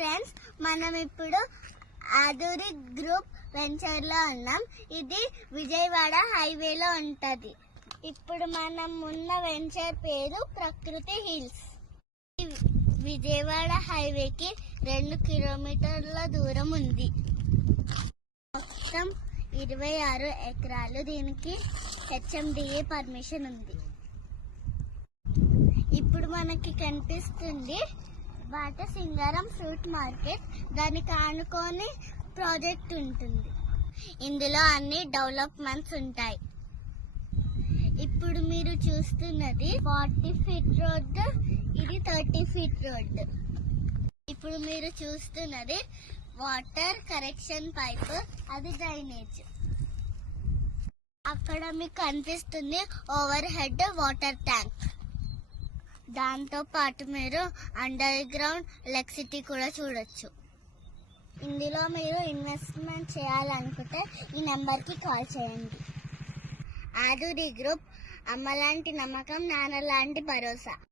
Friends, మనం ఇప్పుడు ఆధురి group venture లో ఉన్నాం. ఇది విజయవాడ హైవేలో ఉంటది. ఇప్పుడు మనం ఉన్న వెంచర్ పేరు ప్రకృతి హిల్స్. విజయవాడ హైవేకి 2 కిలోమీటర్ల దూరం ఉంది. మొత్తం 26 ఎకరాలు. దీనికి HMDA పర్మిషన్ ఉంది. ఇప్పుడు మనకి కనిపిస్తుంది బాటసింగారం ఫ్రూట్ మార్కెట్. దానికి ఆనుకొని ప్రాజెక్ట్ ఉంటుంది. ఇందులో అన్ని డెవలప్మెంట్స్ ఉంటాయి. ఇప్పుడు మీరు చూస్తున్నది 40 ఫీట్ రోడ్, ఇది 30 ఫీట్ రోడ్. ఇప్పుడు మీరు చూస్తున్నది వాటర్ కరెక్షన్ పైప్, అది డ్రైనేజ్. అక్కడ మీకు కనిపిస్తుంది ఓవర్ హెడ్ వాటర్ ట్యాంక్. దాంతో పాటు మీరు అండర్ గ్రౌండ్ ఎలక్ట్రిసిటీ కూడా చూడొచ్చు. ఇందులో మీరు ఇన్వెస్ట్మెంట్ చేయాలనుకుంటే ఈ నెంబర్కి కాల్ చేయండి. ఆధురి గ్రూప్, అమ్మ లాంటి నమ్మకం, నాన్న లాంటి భరోసా.